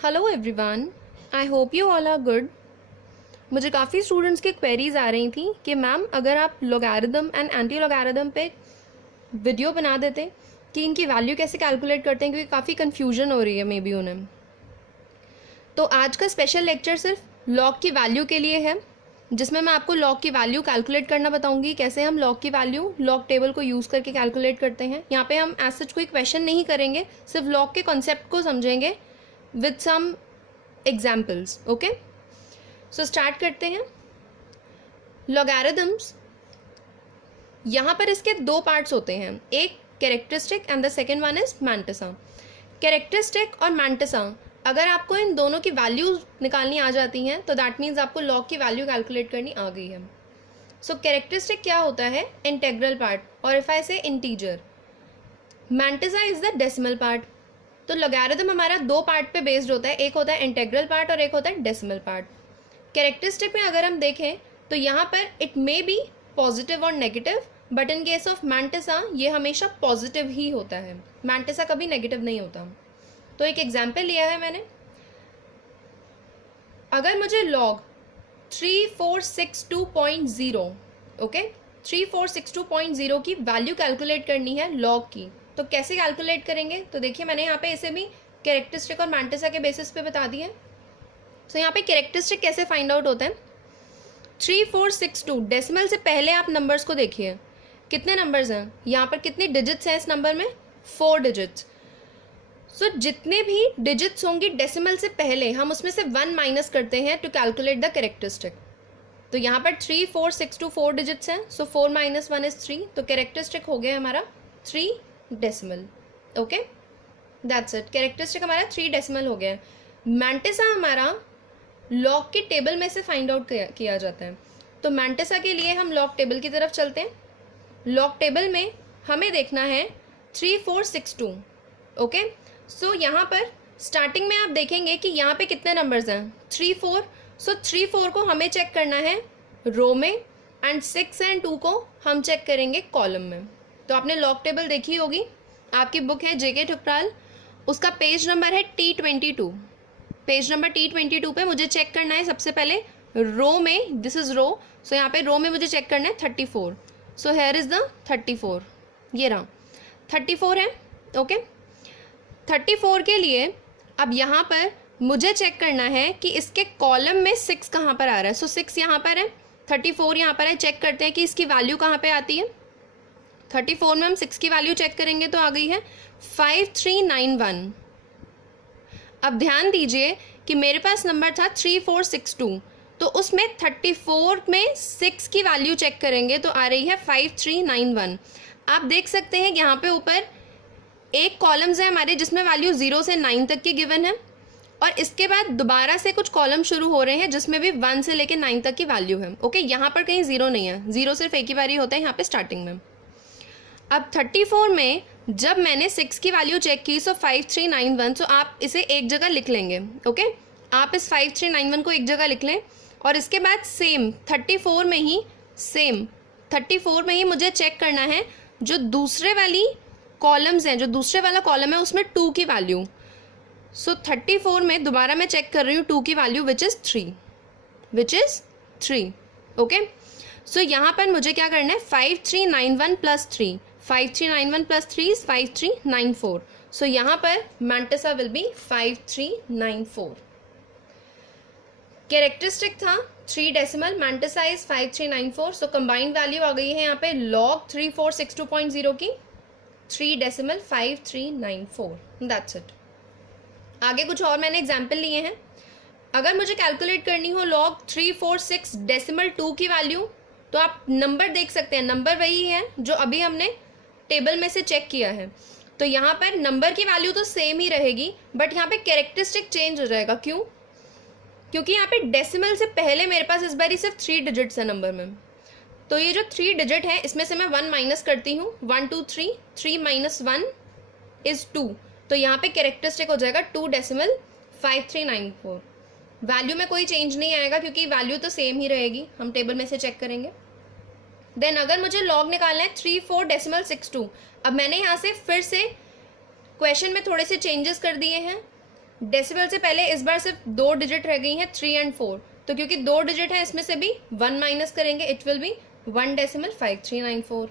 Hello everyone, I hope you all are good. मुझे काफ़ी students की क्वेरीज आ रही थी कि मैम अगर आप लॉगरिदम एंड एंटी लॉगरिदम पे वीडियो बना देते कि इनकी वैल्यू कैसे कैलकुलेट करते हैं, क्योंकि काफ़ी कन्फ्यूजन हो रही है मे बी उन्हें। तो आज का स्पेशल लेक्चर सिर्फ लॉग की वैल्यू के लिए है, जिसमें मैं आपको लॉग की वैल्यू कैलकुलेट करना बताऊंगी, कैसे हम लॉग की वैल्यू लॉग टेबल को यूज़ करके कैलकुलेट करते हैं। यहाँ पे हम एज सच कोई क्वेश्चन नहीं करेंगे, सिर्फ लॉग के कॉन्सेप्ट को समझेंगे with some examples. Okay, so start करते हैं। लॉगरिदम्स, यहाँ पर इसके दो पार्ट्स होते हैं, एक characteristic and the second one is mantissa. Characteristic और मैंटिसा, अगर आपको इन दोनों की वैल्यूज निकालनी आ जाती हैं तो दैट मीन्स आपको लॉग की वैल्यू कैलकुलेट करनी आ गई है। सो कैरेक्टरिस्टिक क्या होता है? इंटेग्रल पार्ट, और इफ आई से integer. Mantissa is the decimal part. तो लॉगरिदम हमारा दो पार्ट पे बेस्ड होता है, एक होता है इंटेग्रल पार्ट और एक होता है डेसिमल पार्ट। कैरेक्टरिस्टिक में अगर हम देखें तो यहाँ पर इट मे बी पॉजिटिव और negative, but in case of mantissa ये हमेशा पॉजिटिव ही होता है, मैंटिसा कभी नेगेटिव नहीं होता। तो एक एग्जाम्पल लिया है मैंने। अगर मुझे लॉग 3462.0 ओके 3462.0 की वैल्यू कैलकुलेट करनी है लॉग की, तो कैसे कैलकुलेट करेंगे? तो देखिए मैंने यहाँ पे इसे भी कैरेक्टरिस्टिक और मैंटिसा के बेसिस पे बता दिया है। तो यहाँ पे कैरेक्टरिस्टिक कैसे फाइंड आउट होता है? 3462 डेसिमल से पहले आप नंबर्स को देखिए, कितने नंबर्स हैं यहाँ पर, कितनी डिजिट्स हैं इस नंबर में? 4 डिजिट्स। सो जितने भी डिजिट्स होंगी डेसिमल से पहले हम उसमें से 1 माइनस करते हैं टू कैलकुलेट द कैरेक्टरिस्टिक। तो यहाँ पर 3462 4 डिजिट्स हैं, सो 4 माइनस 1 इज 3, तो कैरेक्टरिस्टिक हो गया हमारा 3 decimal. Okay, that's it. Characteristic हमारा 3 डेसिमल हो गया है। मैंटिसा हमारा लॉग के टेबल में से फाइंड आउट किया जाता है। तो मैंटिसा के लिए हम लॉग टेबल की तरफ चलते हैं। लॉग टेबल में हमें देखना है 3462। ओके, सो यहाँ पर स्टार्टिंग में आप देखेंगे कि यहाँ पे कितने नंबर्स हैं? 3 4। सो 3 4 को हमें चेक करना है रो में, एंड 6 एंड 2 को हम चेक करेंगे कॉलम में। तो आपने लॉग टेबल देखी होगी, आपकी बुक है जेके ठुकराल, उसका पेज नंबर है T22। पेज नंबर T22 पे मुझे चेक करना है सबसे पहले रो में, दिस इज रो, सो यहाँ पे रो में मुझे चेक करना है 34। सो हेयर इज द 34, ये रहा 34 है। ओके, 34 के लिए अब यहाँ पर मुझे चेक करना है कि इसके कॉलम में 6 कहाँ पर आ रहा है। सो 6 यहाँ पर है, 34 यहाँ पर है। चेक करते हैं कि इसकी वैल्यू कहाँ पे आती है। 34 में हम 6 की वैल्यू चेक करेंगे तो आ गई है 5391। अब ध्यान दीजिए कि मेरे पास नंबर था 3462, तो उसमें 34 में 6 की वैल्यू चेक करेंगे तो आ रही है 5391। आप देख सकते हैं यहाँ पे ऊपर एक कॉलम्स है हमारे जिसमें वैल्यू 0 से 9 तक की गिवन है, और इसके बाद दोबारा से कुछ कॉलम शुरू हो रहे हैं जिसमें भी 1 से लेकर 9 तक की वैल्यू है। ओके, यहाँ पर कहीं 0 नहीं है, 0 सिर्फ एक ही बार ही होता है यहाँ पे स्टार्टिंग में। अब 34 में जब मैंने 6 की वैल्यू चेक की, सो 5391, सो आप इसे एक जगह लिख लेंगे। ओके, आप इस 5391 को एक जगह लिख लें, और इसके बाद सेम 34 में ही मुझे चेक करना है जो दूसरे वाली कॉलम्स हैं, जो दूसरे वाला कॉलम है उसमें 2 की वैल्यू। सो 34 में दोबारा मैं चेक कर रही हूँ 2 की वैल्यू विच इज़ 3। ओके, सो यहाँ पर मुझे क्या करना है? 5391 प्लस 3, 5391 प्लस 3 इज 5394। सो यहाँ पर मैंटिसा विल बी 5394। कैरेक्टरिस्टिक था 3 decimal, mantissa is 5394। So combined value आ गई है यहाँ पे लॉग 3462.0 की 3 डेसिमल 5394। That's it. आगे कुछ और मैंने एग्जाम्पल लिए हैं। अगर मुझे कैलकुलेट करनी हो लॉग 346 डेसिमल 2 की वैल्यू, तो आप नंबर देख सकते हैं, नंबर वही है जो अभी हमने टेबल में से चेक किया है। तो यहाँ पर नंबर की वैल्यू तो सेम ही रहेगी, बट यहाँ पे कैरेक्टरिस्टिक चेंज हो जाएगा। क्यों? क्योंकि यहाँ पे डेसिमल से पहले मेरे पास इस बार सिर्फ 3 डिजिट्स है नंबर में। तो ये जो 3 डिजिट है इसमें से मैं 1 माइनस करती हूँ, 1 2 3, 3 माइनस 1 इज 2। तो यहाँ पे कैरेक्टरिस्टिक हो जाएगा 2 डेसिमल 5394। वैल्यू में कोई चेंज नहीं आएगा क्योंकि वैल्यू तो सेम ही रहेगी, हम टेबल में से चेक करेंगे। देन अगर मुझे लॉग निकालना है 34 डेसिमल 62, अब मैंने यहाँ से फिर से क्वेश्चन में थोड़े से चेंजेस कर दिए हैं। डेसिमल से पहले इस बार सिर्फ 2 डिजिट रह गई हैं, 3 एंड 4, तो क्योंकि 2 डिजिट है इसमें से भी 1 माइनस करेंगे, इट विल बी 1.5394।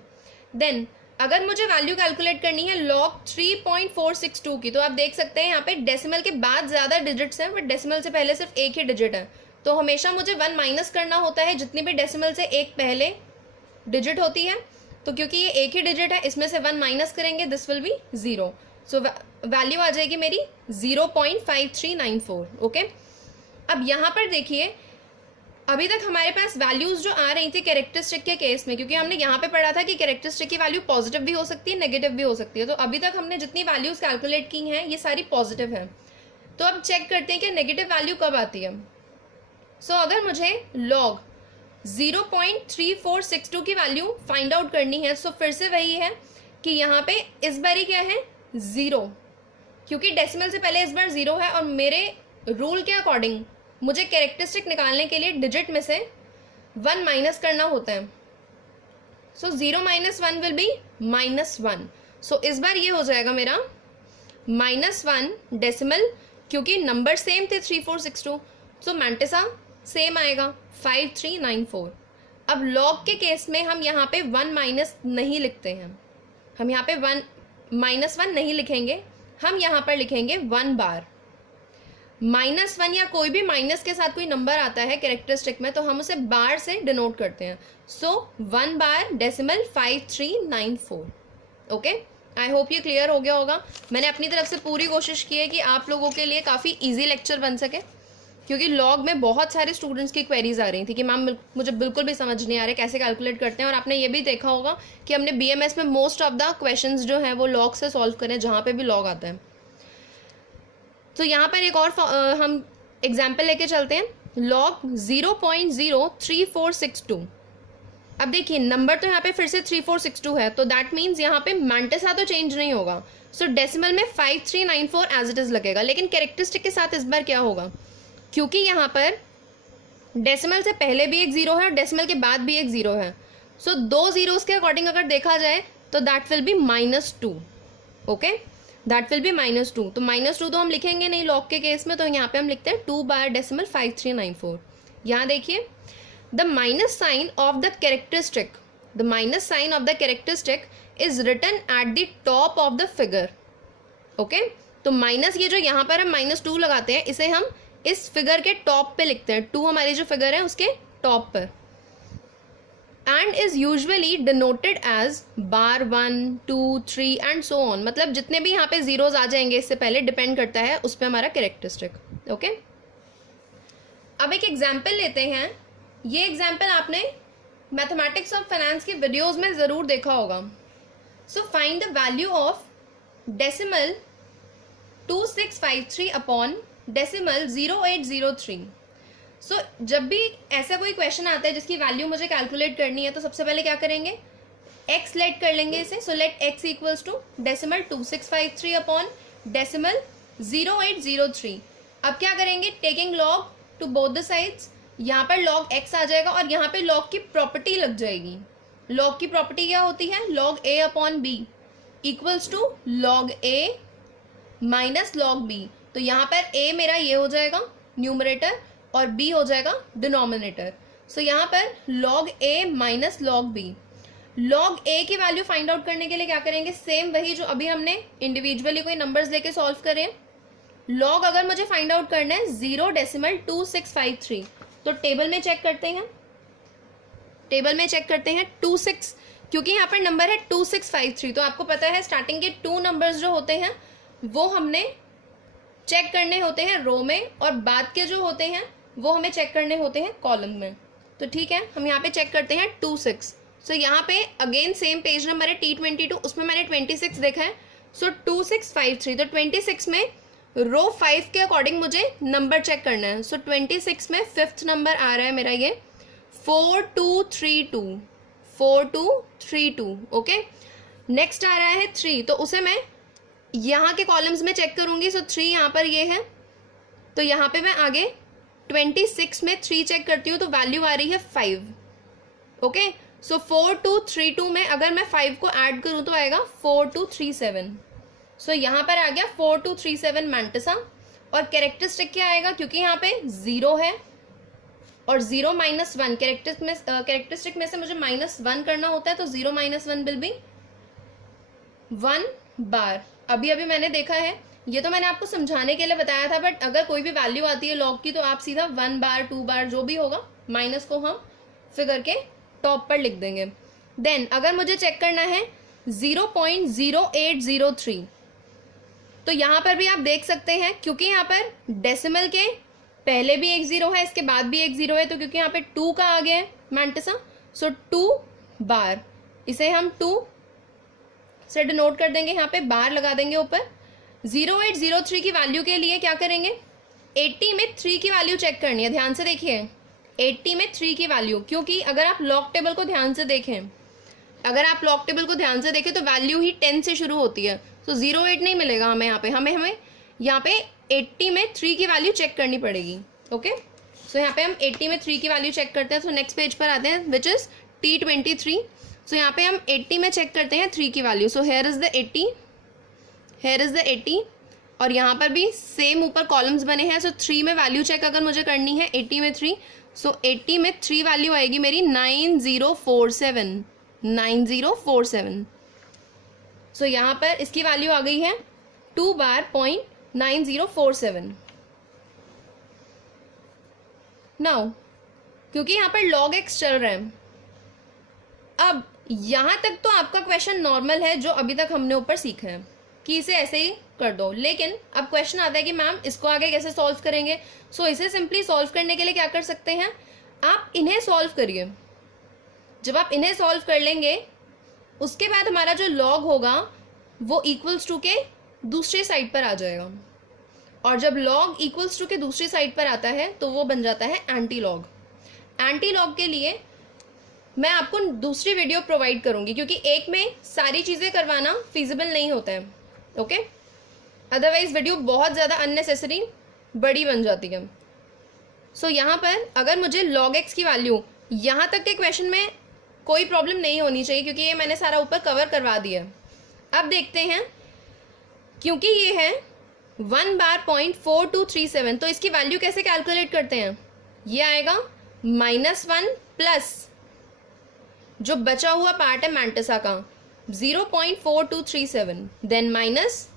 देन अगर मुझे वैल्यू कैलकुलेट करनी है log 3.462 की, तो आप देख सकते हैं यहाँ पे डेसिमल के बाद ज़्यादा डिजिट्स हैं बट डेसिमल से पहले सिर्फ एक ही डिजिट है, तो हमेशा मुझे 1 माइनस करना होता है जितनी भी डेसिमल से एक पहले डिजिट होती है। तो क्योंकि ये एक ही डिजिट है, इसमें से 1 माइनस करेंगे, this will be 0। So value आ जाएगी मेरी 0.5394। ओके, अब यहाँ पर देखिए अभी तक हमारे पास वैल्यूज जो आ रही थी कैरेक्टरिस्टिक के केस में, क्योंकि हमने यहाँ पे पढ़ा था कि कैरेक्टरिस्टिक की वैल्यू पॉजिटिव भी हो सकती है, नेगेटिव भी हो सकती है, तो अभी तक हमने जितनी वैल्यूज कैलकुलेट की हैं ये सारी पॉजिटिव है। तो अब चेक करते हैं कि नेगेटिव वैल्यू कब आती है। सो अगर मुझे लॉग 0.3462 की वैल्यू फाइंड आउट करनी है, सो फिर से वही है कि यहाँ पे इस बार ही क्या है 0, क्योंकि डेसिमल से पहले इस बार 0 है और मेरे रूल के अकॉर्डिंग मुझे कैरेक्टरिस्टिक निकालने के लिए डिजिट में से 1 माइनस करना होता है। सो 0 - 1 विल बी -1। सो इस बार ये हो जाएगा मेरा -1 डेसिमल, क्योंकि नंबर सेम थे 3462, सो मैंटिसा सेम आएगा 5394। अब लॉग के केस में हम यहाँ पे 1 माइनस नहीं लिखते हैं, हम यहाँ पे 1 -1 नहीं लिखेंगे, हम यहाँ पर लिखेंगे 1 बार। -1 या कोई भी माइनस के साथ कोई नंबर आता है कैरेक्टरिस्टिक में तो हम उसे बार से डिनोट करते हैं। सो 1 बार डेसिमल 5394। ओके, आई होप ये क्लियर हो गया होगा। मैंने अपनी तरफ से पूरी कोशिश की है कि आप लोगों के लिए काफ़ी इजी लेक्चर बन सके, क्योंकि लॉग में बहुत सारे स्टूडेंट्स की क्वेरीज आ रही थी कि मैम मुझे बिल्कुल भी समझ नहीं आ रहे कैसे कैलकुलेट करते हैं। और आपने ये भी देखा होगा कि हमने BMS में मोस्ट ऑफ द क्वेश्चंस जो हैं वो लॉग से सॉल्व करें, जहाँ पे भी लॉग आता है। तो यहाँ पर एक और हम एग्जाम्पल लेके चलते हैं, लॉग 0.03462। अब देखिए नंबर तो यहाँ पे फिर से 3462 है, तो दैट मीन्स यहाँ पे मैंटिसा तो चेंज नहीं होगा। सो डेसिमल में 5394 एज इट इज लगेगा, लेकिन कैरेक्टरिस्टिक के साथ इस बार क्या होगा, क्योंकि यहाँ पर डेसिमल से पहले भी एक 0 है और डेसिमल के बाद भी एक 0 है। सो 2 zeros के अकॉर्डिंग अगर देखा जाए तो that will be -2। Okay, that will be -2। तो -2 तो हम लिखेंगे नहीं लॉग के केस में, तो यहाँ पे हम लिखते हैं 2 बार डेसिमल 5394। यहाँ देखिए the minus sign of the characteristic, the minus sign of the characteristic is written at the top of the figure. Okay, तो माइनस ये जो यहाँ पर हम -2 लगाते हैं, इसे हम इस फिगर के टॉप पे लिखते हैं, 2 हमारी जो फिगर है उसके टॉप पर, and is usually denoted as bar 1, 2, 3 and so on. मतलब जितने भी यहाँ पे जीरोज आ जाएंगे इससे पहले, डिपेंड करता है उस पर हमारा कैरेक्टरिस्टिक। ओके, अब एक एग्जाम्पल लेते हैं। ये एग्जाम्पल आपने मैथमेटिक्स ऑफ फाइनेंस की वीडियोज में ज़रूर देखा होगा। So find the value of decimal 2653 upon decimal 0803। सो जब भी ऐसा कोई क्वेश्चन आता है जिसकी वैल्यू मुझे कैलकुलेट करनी है, तो सबसे पहले क्या करेंगे, x लेट कर लेंगे इसे। So let x equals to decimal 2653 upon decimal 0803। अब क्या करेंगे, taking log to both the sides, यहाँ पर log x आ जाएगा और यहाँ पे log की प्रॉपर्टी लग जाएगी। log की प्रॉपर्टी क्या होती है, log a upon b equals to log a minus log b। तो यहाँ पर a मेरा ये हो जाएगा न्यूमरेटर और b हो जाएगा डिनोमिनेटर। सो यहाँ पर log a minus log b। log a की वैल्यू फाइंड आउट करने के लिए क्या करेंगे, सेम वही जो अभी हमने इंडिविजुअली कोई नंबर्स लेके सॉल्व करे। log अगर मुझे फाइंड आउट करना है 0.2653, तो टेबल में चेक करते हैं, टेबल में चेक करते हैं 26, क्योंकि यहाँ पर नंबर है 2653, तो आपको पता है स्टार्टिंग के 2 नंबर्स जो होते हैं वो हमने चेक करने होते हैं रो में, और बाद के जो होते हैं वो हमें चेक करने होते हैं कॉलम में। तो ठीक है, हम यहाँ पे चेक करते हैं 26। सो यहाँ पे अगेन सेम पेज नंबर है T22, उसमें मैंने 26 देखा है। सो 2653, तो 26 में रो 5 के अकॉर्डिंग मुझे नंबर चेक करना है। सो 26 में 5th नंबर आ रहा है मेरा ये 4232, 4232। ओके, नेक्स्ट आ रहा है 3, तो उसे मैं यहाँ के कॉलम्स में चेक करूंगी। सो 3 यहाँ पर ये है, तो यहाँ पे मैं आगे 26 में 3 चेक करती हूँ, तो वैल्यू आ रही है 5। ओके, सो 4232 में अगर मैं 5 को ऐड करूँ तो आएगा 4237। सो यहाँ पर आ गया 4237 मैंटिसा, और कैरेक्टरिस्टिक क्या आएगा, क्योंकि यहाँ पे 0 है और 0 माइनस 1, कैरेक्टरिस्टिक में से मुझे -1 करना होता है, तो 0 माइनस 1 विल बी 1 बार। अभी अभी मैंने देखा है, ये तो मैंने आपको समझाने के लिए बताया था, बट अगर कोई भी वैल्यू आती है लॉग की तो आप सीधा 1 बार 2 बार जो भी होगा माइनस को हम फिगर के टॉप पर लिख देंगे। देन अगर मुझे चेक करना है 0.0803, तो यहाँ पर भी आप देख सकते हैं, क्योंकि यहाँ पर डेसिमल के पहले भी एक 0 है, इसके बाद भी एक 0 है, तो क्योंकि यहाँ पे 2 का आ गया है मैंटिसा, सो 2 बार, इसे हम 2 से डिनोट कर देंगे, यहाँ पे बार लगा देंगे ऊपर। 0803 की वैल्यू के लिए क्या करेंगे, 80 में 3 की वैल्यू चेक करनी है। ध्यान से देखिए 80 में 3 की वैल्यू, क्योंकि अगर आप लॉग टेबल को ध्यान से देखें, तो वैल्यू ही 10 से शुरू होती है, तो 08 नहीं मिलेगा हमें यहाँ पे, हमें यहाँ पे 80 में 3 की वैल्यू चेक करनी पड़ेगी। ओके, सो यहाँ पे हम 80 में 3 की वैल्यू चेक करते हैं। सो नेक्स्ट पेज पर आते हैं, विच इज T23। सो यहाँ पे हम 80 में चेक करते हैं 3 की value. So here is the 80, और यहाँ पर भी सेम ऊपर कॉलम्स बने हैं। सो 3 में वैल्यू चेक अगर मुझे करनी है 80 में 3, सो 80 में 3 वैल्यू आएगी मेरी 9047। सो यहाँ पर इसकी वैल्यू आ गई है 2 बार 0.9047। नाउ क्योंकि यहाँ पर log x चल रहा है, अब यहाँ तक तो आपका क्वेश्चन नॉर्मल है जो अभी तक हमने ऊपर सीखा है कि इसे ऐसे ही कर दो, लेकिन अब क्वेश्चन आता है कि मैम इसको आगे कैसे सॉल्व करेंगे। सो इसे सिंपली सॉल्व करने के लिए क्या कर सकते हैं, आप इन्हें सॉल्व करिए। जब आप इन्हें सॉल्व कर लेंगे उसके बाद हमारा जो लॉग होगा वो इक्वल्स टू के दूसरी साइड पर आ जाएगा, और जब लॉग इक्वल्स टू के दूसरी साइड पर आता है तो वो बन जाता है एंटी लॉग। एंटी लॉग के लिए मैं आपको दूसरी वीडियो प्रोवाइड करूंगी, क्योंकि एक में सारी चीज़ें करवाना फिजिबल नहीं होता है। ओके, अदरवाइज वीडियो बहुत ज़्यादा अननेसेसरी बड़ी बन जाती है। सो यहाँ पर अगर मुझे log x की वैल्यू, यहाँ तक के क्वेश्चन में कोई प्रॉब्लम नहीं होनी चाहिए क्योंकि ये मैंने सारा ऊपर कवर करवा दिया। अब देखते हैं, क्योंकि ये है 1 बार 0.4237, तो इसकी वैल्यू कैसे कैलकुलेट करते हैं, ये आएगा -1 प्लस जो बचा हुआ पार्ट है मैंटिसा का 0.4237, देन माइनस,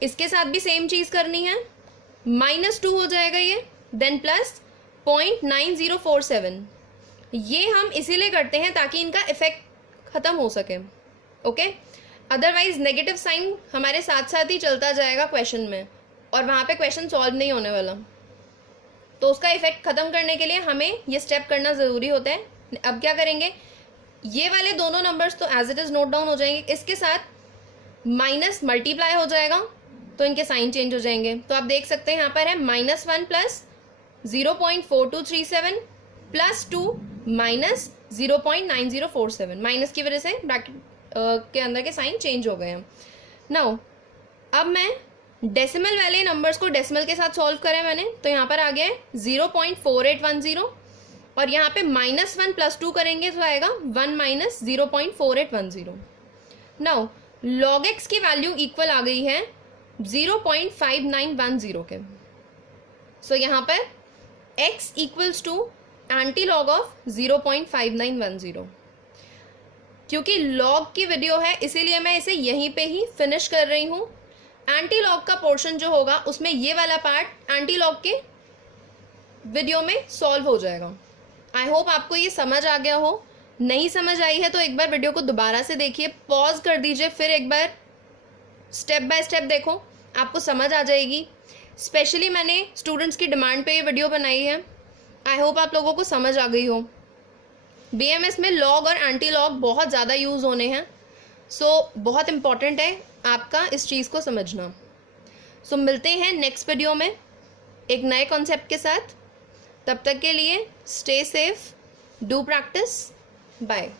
इसके साथ भी सेम चीज करनी है, -2 हो जाएगा ये, देन प्लस 0.9047। ये हम इसीलिए करते हैं ताकि इनका इफेक्ट खत्म हो सके। ओके, अदरवाइज नेगेटिव साइन हमारे साथ साथ ही चलता जाएगा क्वेश्चन में, और वहां पे क्वेश्चन सॉल्व नहीं होने वाला। तो उसका इफेक्ट खत्म करने के लिए हमें ये स्टेप करना ज़रूरी होता है। अब क्या करेंगे, ये वाले दोनों नंबर्स तो as it is note down हो जाएंगे, इसके साथ माइनस मल्टीप्लाई हो जाएगा तो इनके साइन चेंज हो जाएंगे। तो आप देख सकते हैं यहाँ पर है -1 प्लस 0.4237 प्लस 2 माइनस 0.9047, माइनस की वजह से ब्रैकेट के अंदर के साइन चेंज हो गए हैं। नाउ अब मैं डेसिमल वाले नंबर्स को डेसिमल के साथ सॉल्व करें मैंने, तो यहाँ पर आ गया है 0.4810, और यहाँ पे -1 प्लस 2 करेंगे तो आएगा 1 माइनस 0.4810। नाउ log x की वैल्यू इक्वल आ गई है 0.5910 के। सो यहाँ पर x equals to anti log of 0.5910। क्योंकि log की वीडियो है इसीलिए मैं इसे यहीं पे ही फिनिश कर रही हूँ। एंटी लॉग का पोर्शन जो होगा उसमें ये वाला पार्ट एंटी लॉग के वीडियो में सॉल्व हो जाएगा। आई होप आपको ये समझ आ गया हो। नहीं समझ आई है तो एक बार वीडियो को दोबारा से देखिए, पॉज कर दीजिए, फिर एक बार स्टेप बाय स्टेप देखो, आपको समझ आ जाएगी। स्पेशली मैंने स्टूडेंट्स की डिमांड पे ये वीडियो बनाई है। आई होप आप लोगों को समझ आ गई हो। बीएमएस में लॉग और एंटी लॉग बहुत ज़्यादा यूज़ होने हैं, सो बहुत इम्पॉर्टेंट है आपका इस चीज़ को समझना। सो मिलते हैं नेक्स्ट वीडियो में एक नए कॉन्सेप्ट के साथ। तब तक के लिए stay safe, do practice, bye.